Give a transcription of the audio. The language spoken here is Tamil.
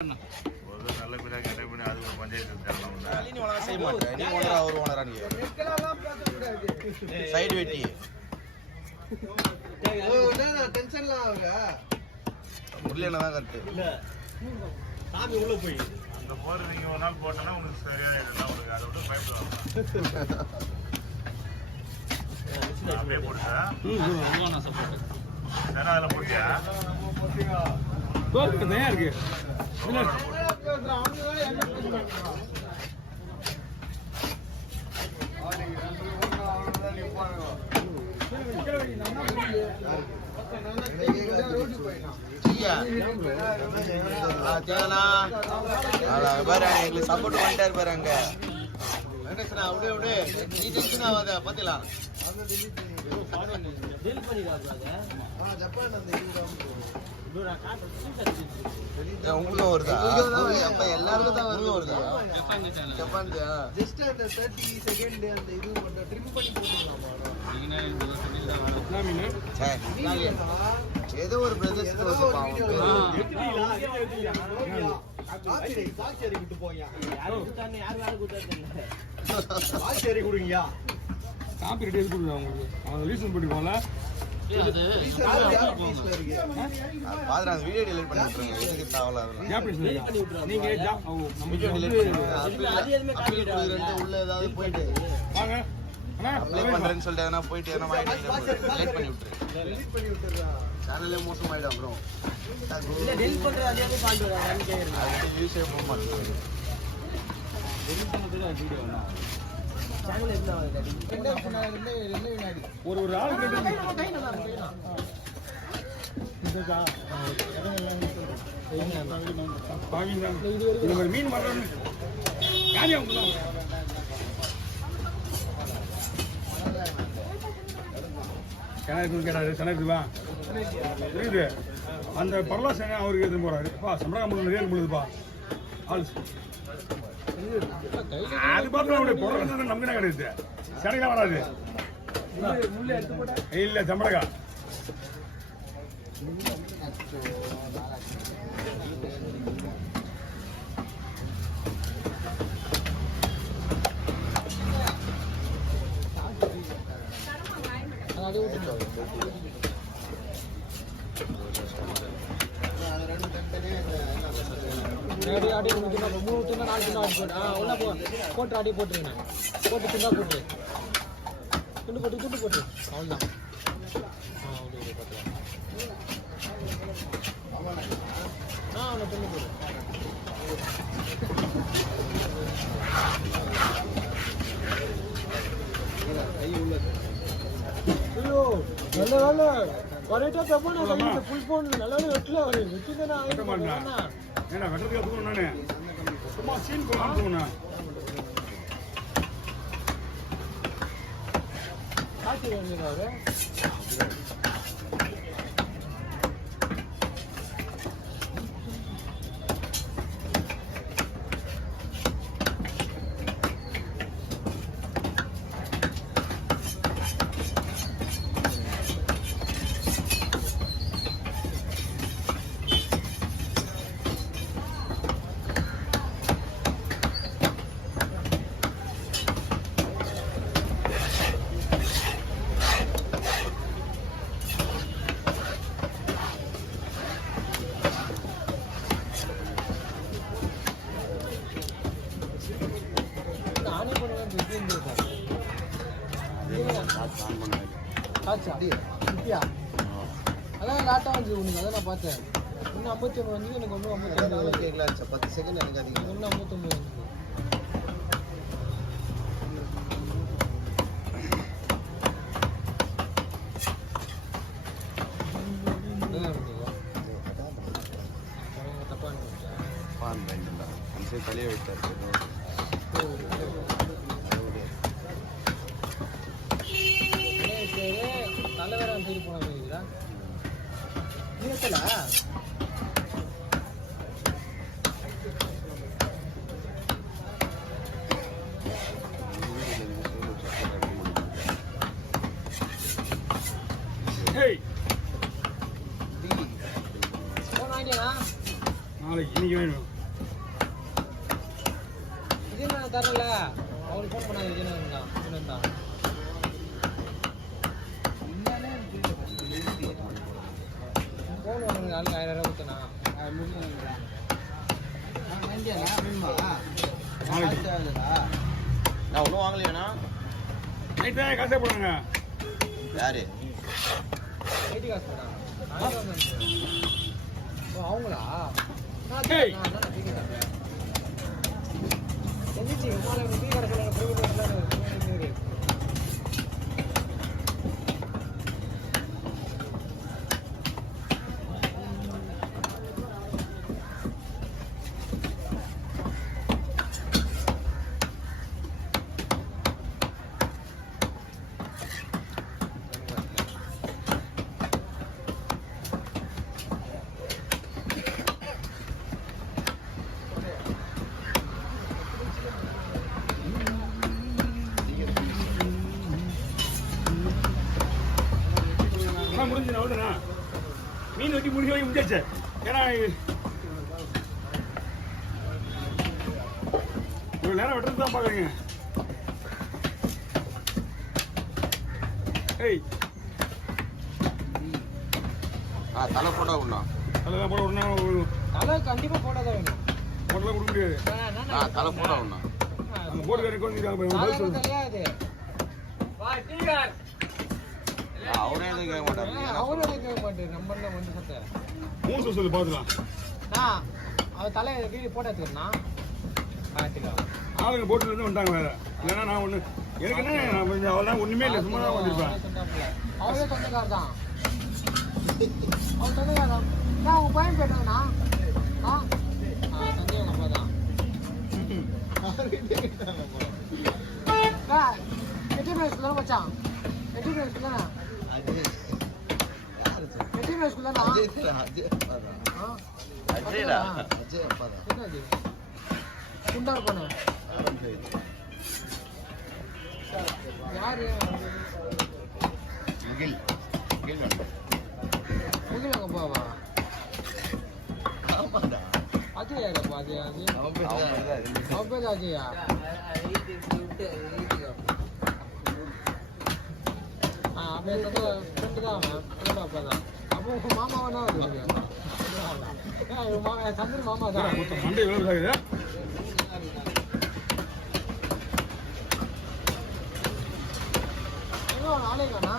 நல்ல பேரா கெட்ட பேரா அது ஒரு பஞ்சாயத்து நீ ஓனரா செய்ய மாட்டே நீ ஓனரா அவர் ஓனரா நீ சைடு வெட்டி என்ன டென்ஷன்லாம் ஆகுங்க முரளியண்ணா தான் கரெக்ட் இல்ல சாமி உள்ள போய் அந்த போர் நீங்க ஒரு நாள் போட்டனா உங்களுக்கு சரியா இதெல்லாம் உங்களுக்கு அதை விட்டு பயப்படுவாங்க அப்படியே போடுங்க நான் சப்போர்ட் தானே அதில் போட்டியா தோல் தயாரா இருக்கு சப்போர்ட் பண்ணிட்டாரு பாரு அங்க அப்படியே அப்படியே நீ டென்ஷன் ஆகாத பாத்தீங்களா உங்களும் வருதா அப்ப எல்லாருக்கும் தான் வருது வருதா ஜப்பான் ஜஸ்ட் அந்த 30 செகண்ட் அந்த இது மட்டும் ட்ரிம் பண்ணி போட்டுடலாமா ஏதோ ஒரு பிரதர்ஸ் சாட்சியரி விட்டு போங்க சாட்சியரி கொடுங்கயா காப்பி ரெடி எடுத்து கொடுங்க உங்களுக்கு அவங்க லீசன் பண்ணிக்கோங்களா வீடியோ டெலிட் பண்ணி விட்டுருங்க எதுக்கு தேவல நீங்க வீடியோ டெலிட் உள்ள ஏதாவது போயிட்டு வாங்க அப்ளை பண்றேன்னு சொல்லிட்டு எதனா போயிட்டு எதனா டெலிட் பண்ணி விட்டுரு சேனலே மோசமாயிடும் அப்புறம் இல்ல டெலிட் பண்றது அதே பாயிண்ட் வராங்க அது வியூஸே போக மாட்டேங்குது டெலிட் பண்றது வீடியோ சேனல் என்ன வினாடி ஒரு ஆள் மீன் மாட்டோம் கேட்டாரு செனக்குவா புரியுது அந்த பரலாசனை அவருக்கு எடுத்து போறாரு சம்பளம் ஏன் முழுதுப்பா ஆள் அது பார்த்து பொருள் நம்பினா கிடையாது சடையெல்லாம் வராது இல்ல சம்பளக்கா அடி முடிக்கணும் 3 துண்டா 4 துண்டா போட்டு உள்ள போட்டு அடி போட்டுருங்க போட்டு துண்டா போட்டு துண்டு போட்டு அவ்வளோதான் அவனை துண்டு போட்டு ஐயோ நல்ல வேலை கரெக்டா தப்பான ஃபுல் போன் நல்லா வெட்டல அவரு வெட்டிதானே ஏன்னா வெட்டதுக்கு தூக்கணும் நானு சும்மா சீன் போட்டு தூக்கணும் காட்சி வேணுங்க அவரு அதான் லாட்டா வந்து உனக்கு அதான் நான் பார்த்தேன் இன்னும் 51 வந்து எனக்கு ஒன்றும் 59 கேட்கலாம் 10 செகண்ட் எனக்கு அதிகம் இன்னும் 59 வந்து தலையை வைத்தார் தலைவரான் சரி போனா நாளைக்கு இன்னைக்கு வேணும். விஜயநாதன் தரல அவருக்கு ஃபோன் பண்ணாது விஜயநாதன் தான் ஃபோன் ஒன்று நாளைக்கு 1000 ரூபா கொடுத்தனா நான் ஒன்றும் வாங்கலையாண்ணா நைட் தான் காசே போடுங்க யாரு ஐடி காசு பண்ணாங்க ஓ அவங்களா ஏய். தெரிஞ்சிச்சு உமால டீ கடை சொல்லுங்க பிரைவேட் முடிஞ்சு நான் விடுறேண்ணா மீன் வெட்டி முடிக்க வைக்க முடியாச்சு ஏன்னா இவ்வளோ நேரம் வெட்டுறது தான் பார்க்குறீங்க ஏய் தலை போட்டா ஒண்ணா அதில் போட ஒன்றா தலை கண்டிப்பா போடாத வேணும் போட்டெல்லாம் கொடுக்க முடியாது தலை போட்டா ஒண்ணா அந்த போட்டுக்காரருக்கு வந்து தெரியாது அவரே எதுவும் கேட்க மாட்டாரு அவரு கேட்க மாட்டேன் நம்பர்ல வந்து பார்த்தேன் 3 சொல்லு பார்த்துக்கலாம் அவர் தலையை வீடு போட்டு எடுத்துக்கணும் பார்த்துக்கலாம் ஆளுங்க போட்டு வந்து வந்துட்டாங்க வேற இல்லைன்னா நான் ஒன்று எனக்கு என்ன நான் கொஞ்சம் அவெல்லாம் ஒன்றுமே இல்லை சும்மா தான் வந்திருப்பேன் அவரே சொந்தக்கார் தான் அவர் சொந்தக்கார் தான் நான் உங்க பையன் போயிட்டாங்கண்ணா சந்தேகம் அப்பா தான் எட்டி பேர் தானே மச்சான் எட்டி பேர் தானே எட்டி பேர் தானா அஜய்டா என்னது குண்டார் போன யாரு முகில் முகில் முகில் அங்க போவா ஆமாடா அஜய் யாரப்பா அது அவன் பேர் அஜயா அப்படியே ஃப்ரெண்டு தான் அவன் ஃப்ரெண்ட் அப்பா தான் அப்போ உங்க மாமாவை தான் அது சந்திர மாமா தான் மண்டை எவ்வளோ ஆகுது எங்க நாளைக்காண்ணா